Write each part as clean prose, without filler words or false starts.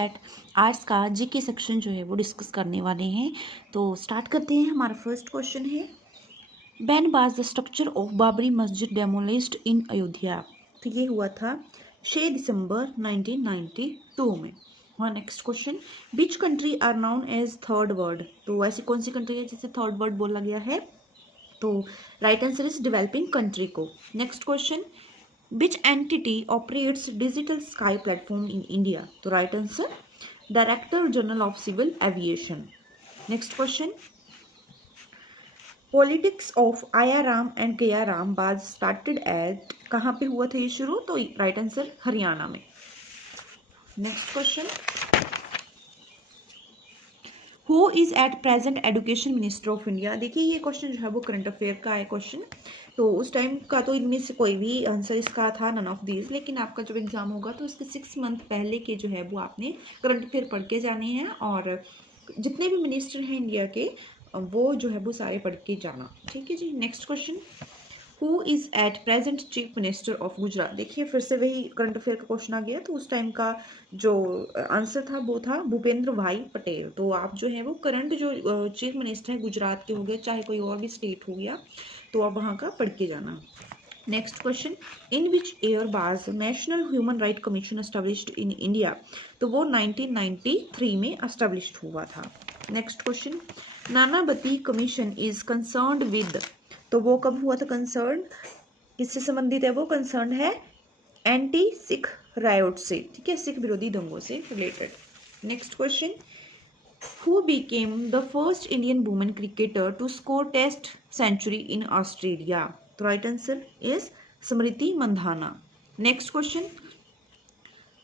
Eight arts का GK section जो है वो डिस्कस करने वाले हैं। तो स्टार्ट करते हैं। हमारा फर्स्ट क्वेश्चन है, when was the structure of Babri मस्जिद डेमोलिश्ड इन अयोध्या। तो ये हुआ था 6 दिसंबर 1992 में। हाँ, next question, which country are known as third world. तो ऐसी कौन सी कंट्री है जिसे थर्ड वर्ल्ड बोला गया है? तो right answer is developing country को। Next question, which entity operates digital sky platform in India. तो right answer director general of civil aviation. Next question, politics of Aaya Ram and गया राम वाज स्टार्टेड एट, कहाँ पे हुआ था ये शुरू? तो राइट आंसर हरियाणा में। Next question, who is at present education minister of India. देखिए ये क्वेश्चन जो है वो करंट अफेयर का है क्वेश्चन, तो उस टाइम का तो इनमें से कोई भी आंसर इसका था नन ऑफ दीज, लेकिन आपका जब एग्जाम होगा तो इसके 6 मंथ पहले के जो है वो आपने करंट अफेयर पढ़ के जाने हैं, और जितने भी मिनिस्टर हैं इंडिया के वो जो है वो सारे पढ़ के जाना। ठीक है जी। Next question, who is at present chief minister of Gujarat. देखिए फिर से वही करंट अफेयर का क्वेश्चन आ गया, तो उस टाइम का जो आंसर था वो था भूपेंद्र भाई पटेल। तो आप जो है वो करंट जो चीफ मिनिस्टर है गुजरात के हो गए, चाहे कोई और भी स्टेट हो गया, तो आप वहाँ का पढ़ के जाना। Next question, in which year was national human right commission established in India. तो वो 1993 में एस्टेब्लिश्ड हुआ था। Next question, Nanavati commission is concerned with. तो वो कब हुआ था कंसर्न, किससे संबंधित है वो? कंसर्न है एंटी सिख रायोट से, ठीक है, सिख विरोधी दंगों से related. Next question, who became the first Indian women cricketer to score test century in Australia. तो right answer is Smriti Mandhana. Next question,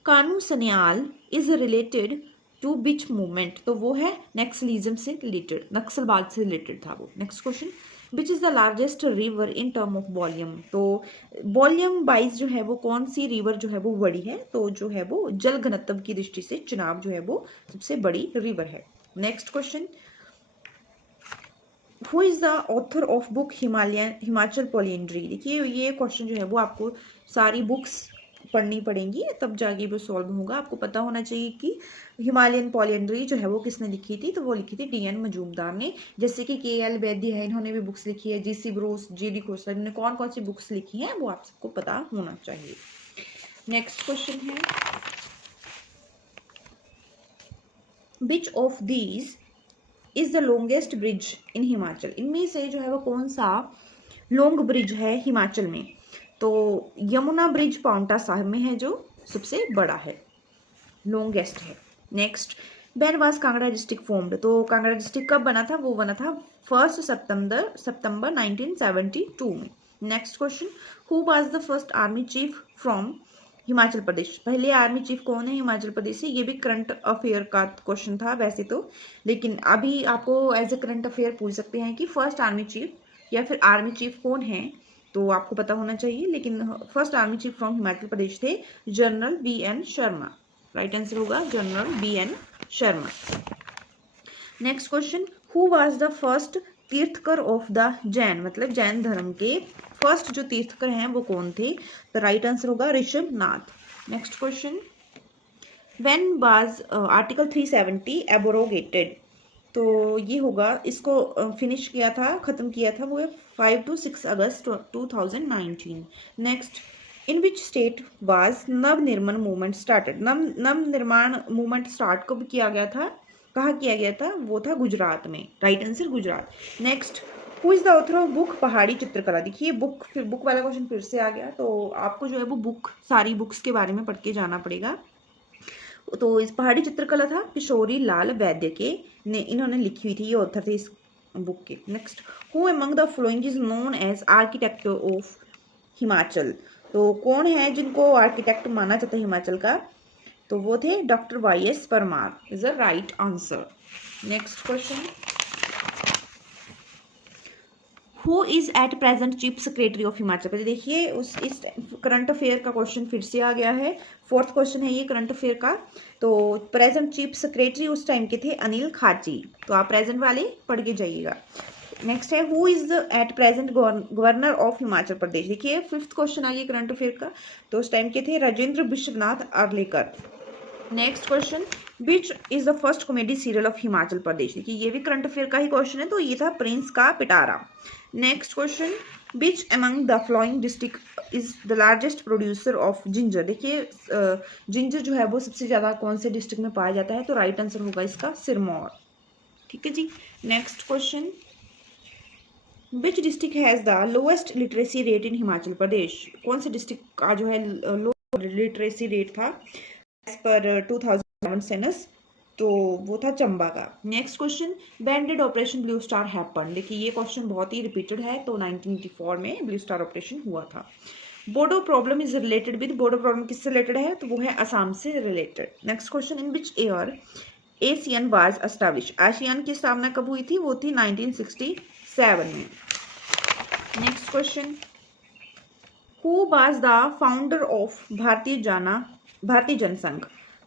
Kanu Sanyal is related to बिच मूवमेंट। तो वो है नक्सलिज्म से रिलेटेड, नक्सलवाद से रिलेटेड था वो। Next question, which is the largest river in term of volume. तो वॉल्यूम वाइज जो है वो कौन सी रिवर जो है वो बड़ी है? तो जो है वो जल घनत्व की दृष्टि से चिनाब जो है वो सबसे बड़ी रिवर है। Next question, who is the author of book Himachal polyandry. देखिए ये क्वेश्चन जो है वो आपको सारी बुक्स पढ़नी पड़ेंगी तब जाके वो सॉल्व होगा। आपको पता होना चाहिए कि हिमालयन पॉलियंड्री जो है वो किसने लिखी थी। तो वो लिखी थी DN मजूमदार ने। जैसे कि KL वैद्य है, इन्होंने भी बुक्स लिखी है। GC ब्रोस, GD खोसला, इन्होंने कौन कौन सी बुक्स लिखी हैं वो आप सबको पता होना चाहिए। नेक्स्ट क्वेश्चन है, which of these is the longest bridge इन हिमाचल। इनमें से जो है वो कौन सा लॉन्ग ब्रिज है हिमाचल में? तो यमुना ब्रिज पाउंटा साहिब में है जो सबसे बड़ा है, लॉन्गेस्ट है। Next, when was Kangra district formed. तो कांगड़ा डिस्ट्रिक्ट कब बना था? वो बना था 1 सितंबर 1972 में। Next question, who was the first army chief from Himachal Pradesh. पहले आर्मी चीफ कौन है हिमाचल प्रदेश से? ये भी करंट अफेयर का क्वेश्चन था वैसे तो, लेकिन अभी आपको एज ए करंट अफेयर पूछ सकते हैं कि फर्स्ट आर्मी चीफ या फिर आर्मी चीफ कौन है, तो आपको पता होना चाहिए। लेकिन first army chief from Himachal Pradesh थे general BN Sharma. Right answer होगा general BN Sharma. Next question, who was the first Tirthankar of the Jain, मतलब जैन धर्म के फर्स्ट जो तीर्थकर हैं वो कौन थे? तो राइट आंसर होगा Rishabh Nath. Next question, when was article 370 abrogated. तो ये होगा, इसको फिनिश किया था, खत्म किया था वो 5 to 6 August 2019। Next, in which state was Navnirman movement started. Navnirman movement start कब किया गया था, कहाँ किया गया था? वो था गुजरात में। Right answer Gujarat. Next, who is the author of book पहाड़ी चित्रकला। देखिए बुक वाला क्वेश्चन फिर से आ गया, तो आपको जो है वो बुक सारी बुक्स के बारे में पढ़ के जाना पड़ेगा। तो इस पहाड़ी चित्रकला था किशोरी लाल वैद्य के ने, इन्होंने लिखी हुई थी, ये ऑथर थे इस बुक के। Next, who among the following is known as architect of Himachal. तो कौन है जिनको आर्किटेक्ट माना जाता है हिमाचल का? तो वो थे doctor YS Parmar is the right answer. Next question, who is at present chief secretary of Himachal Pradesh. देखिए इस करंट अफेयर का क्वेश्चन फिर से आ गया है, 4th क्वेश्चन है ये करंट अफेयर का। तो प्रेजेंट चीफ सेक्रेटरी उस टाइम के थे अनिल खाची, तो आप प्रेजेंट वाले पढ़ के जाइएगा। नेक्स्ट है, who is at present governor of Himachal Pradesh. देखिए 5th क्वेश्चन आ गया करंट अफेयर का, तो उस टाइम के थे Rajendra Vishwanath Arlekar. Next question, which is the first comedy serial of Himachal Pradesh. देखिए ये भी करंट अफेयर का ही क्वेश्चन है, तो ये था प्रिंस का पिटारा। Next question, which among the following district is the largest producer of ginger. देखिए जिंजर जो है वो सबसे ज़्यादा कौन से डिस्ट्रिक्ट में पाया जाता है, तो राइट आंसर होगा इसका सिरमौर। ठीक है जी। Next question, which district has the lowest literacy rate in Himachal Pradesh. कौन से डिस्ट्रिक्ट का जो है लो लिटरेसी रेट था एज पर 2011 सेंसस, तो वो था चंबा का। Next question, when did operation blue star happen. देखिए ये क्वेश्चन बहुत ही रिपीटेड है, तो 1984 में ब्लू स्टार ऑपरेशन हुआ था। Bodo problem is related with, Bodo problem किससे रिलेटेड है, तो वो है असम से related. Next question, in which year Asian was establish. ASEAN की स्थापना कब हुई थी, वो थी 1967 में। Next question, who was the founder of भारतीय जनसंघ।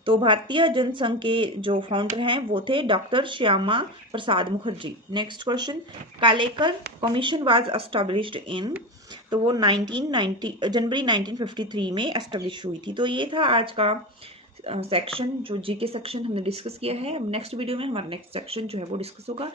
तो भारतीय जनसंघ के जो फाउंडर हैं वो थे doctor Shyama Prasad Mukherjee. Next question, Kalekar commission was established in, तो वो जनवरी 1953 में एस्टैब्लिश हुई थी। तो ये था आज का सेक्शन, जो जीके सेक्शन हमने डिस्कस किया है। नेक्स्ट वीडियो में हमारा नेक्स्ट सेक्शन जो है वो डिस्कस होगा।